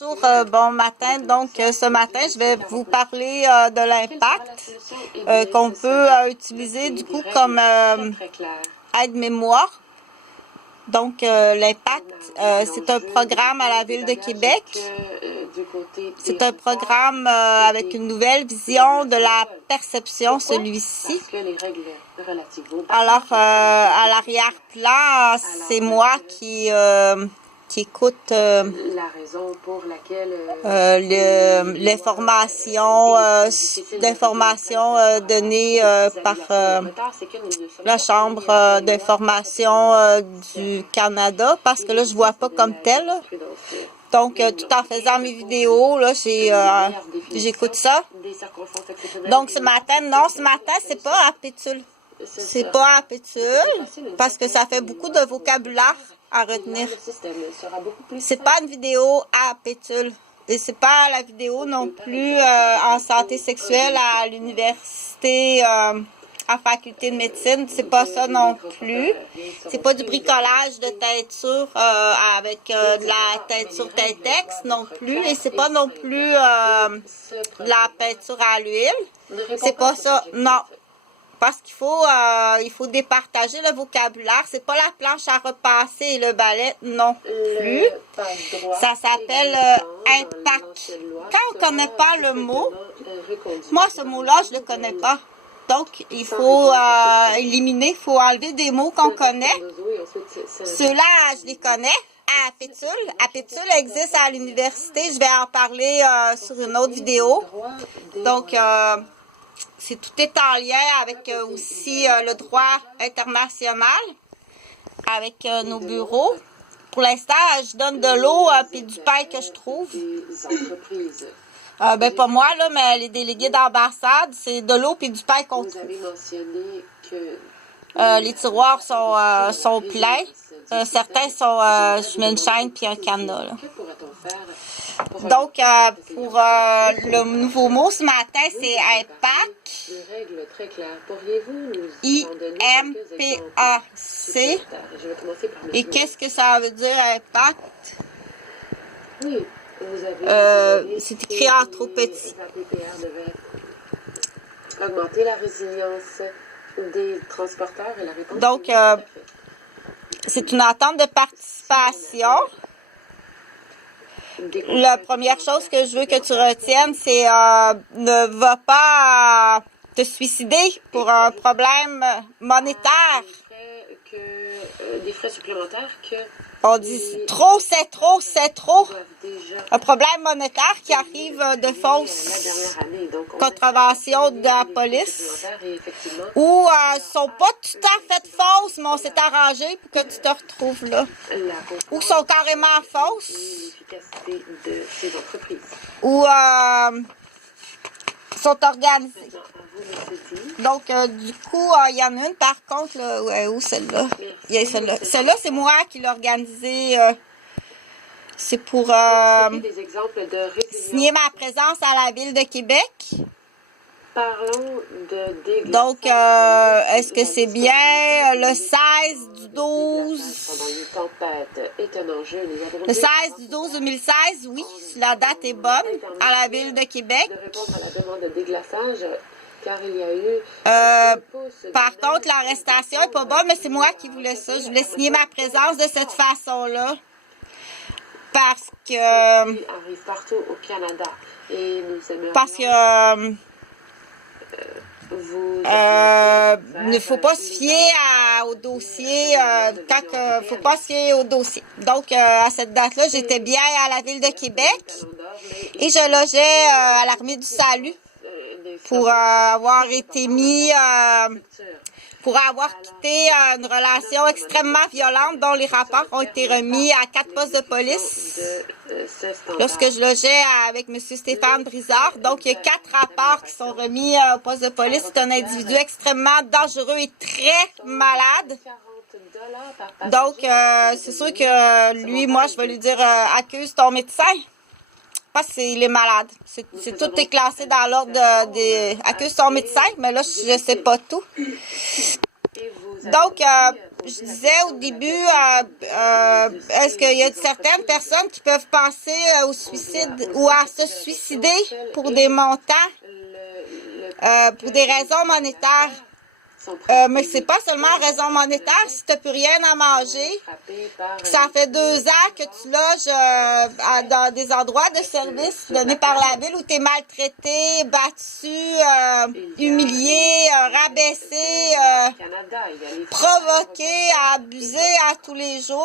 Bonjour, bon matin. Donc, ce matin, je vais vous parler de l'impact qu'on peut utiliser du coup comme aide-mémoire. Donc, l'impact, c'est un programme à la Ville de Québec. C'est un programme avec une nouvelle vision de la perception, celui-ci. Alors, à l'arrière-plan, c'est moi qui écoute l'information données par la Chambre d'information du Canada, parce que là, je vois pas comme tel. Donc, tout en faisant mes vidéos, là, j'écoute ça. Donc, ce matin, c'est pas à Pétule. C'est pas à Pétule, parce que ça fait beaucoup de vocabulaire à retenir. C'est pas une vidéo à Pétule. Et c'est pas la vidéo non plus en santé sexuelle à l'université, à faculté de médecine. C'est pas ça non plus. C'est pas du bricolage de teinture avec de la teinture Tintex non plus. Et c'est pas non plus de la peinture à l'huile. C'est pas ça, non. Parce qu'il faut départager le vocabulaire. C'est pas la planche à repasser et le balai non plus. Ça s'appelle impact. Quand on ne connaît pas le mot, moi ce mot-là, je le connais pas. Donc, il faut éliminer, il faut enlever des mots qu'on connaît. Ceux-là, je les connais. À Pétule existe à l'université. Je vais en parler sur une autre vidéo. Donc, tout est en lien avec aussi le droit international, avec nos bureaux. Pour l'instant, je donne de l'eau et du pain que je trouve. Ben pas moi, là, mais les délégués d'ambassade, c'est de l'eau et du pain qu'on trouve. Les tiroirs sont pleins. Certains sont, je mets une chaîne puis un cadenas, là. Donc, pour le nouveau mot ce matin, c'est impact. I-M-P-A-C. Et qu'est-ce que ça veut dire, impact? C'est écrit en trop petit. Augmenter la résilience des transporteurs et la réponse. Donc, c'est une attente de participation. La première chose que je veux que tu retiennes, c'est ne va pas te suicider pour un problème monétaire. Des frais supplémentaires que... On dit trop, c'est trop, c'est trop. Un problème monétaire qui arrive de fausses contraventions de la police. Ou sont pas tout à fait fausses, mais on s'est arrangé pour que tu te retrouves là. Ou sont carrément fausses. Ou sont organisées. Donc, du coup, il y en a une, par contre, là, ouais, où celle-là? Il y a celle-là. Celle-là, c'est moi qui l'ai organisée. C'est pour signer ma présence à la Ville de Québec. Parlons de donc, est-ce que c'est bien le 16 du 12? Le 16 du 12 2016, oui, la date est bonne, à la Ville de Québec. Car il y a eu par contre, l'arrestation n'est pas bonne, mais c'est moi qui voulais ça. Je voulais signer ma présence de cette façon-là. Parce que... arrive partout au Canada. Et nous aimerions... Parce que... ne faut pas se fier au dossier. Faut pas se fier au dossier. Donc, à cette date-là, j'étais bien à la Ville de Québec. Et je logeais à l'Armée du Salut. Pour avoir été mis, pour avoir quitté une relation extrêmement violente dont les rapports ont été remis à 4 postes de police lorsque je logeais avec M. Stéphane Brizard. Donc, il y a 4 rapports qui sont remis au poste de police. C'est un individu extrêmement dangereux et très malade. Donc, c'est sûr que lui, moi, je vais lui dire accuse ton médecin. Parce qu'il est malade. C'est tout est classé dans l'ordre des accuse son médecin, mais là, je sais pas tout. Donc, je disais au début, est-ce qu'il y a certaines personnes qui peuvent penser au suicide ou à se suicider pour des montants, pour des raisons monétaires? Mais c'est pas seulement raison monétaire. Si tu n'as plus rien à manger, ça fait 2 ans que tu loges dans des endroits de service donnés par la ville où tu es maltraité, battu, humilié, rabaissé, provoqué, abusé à tous les jours.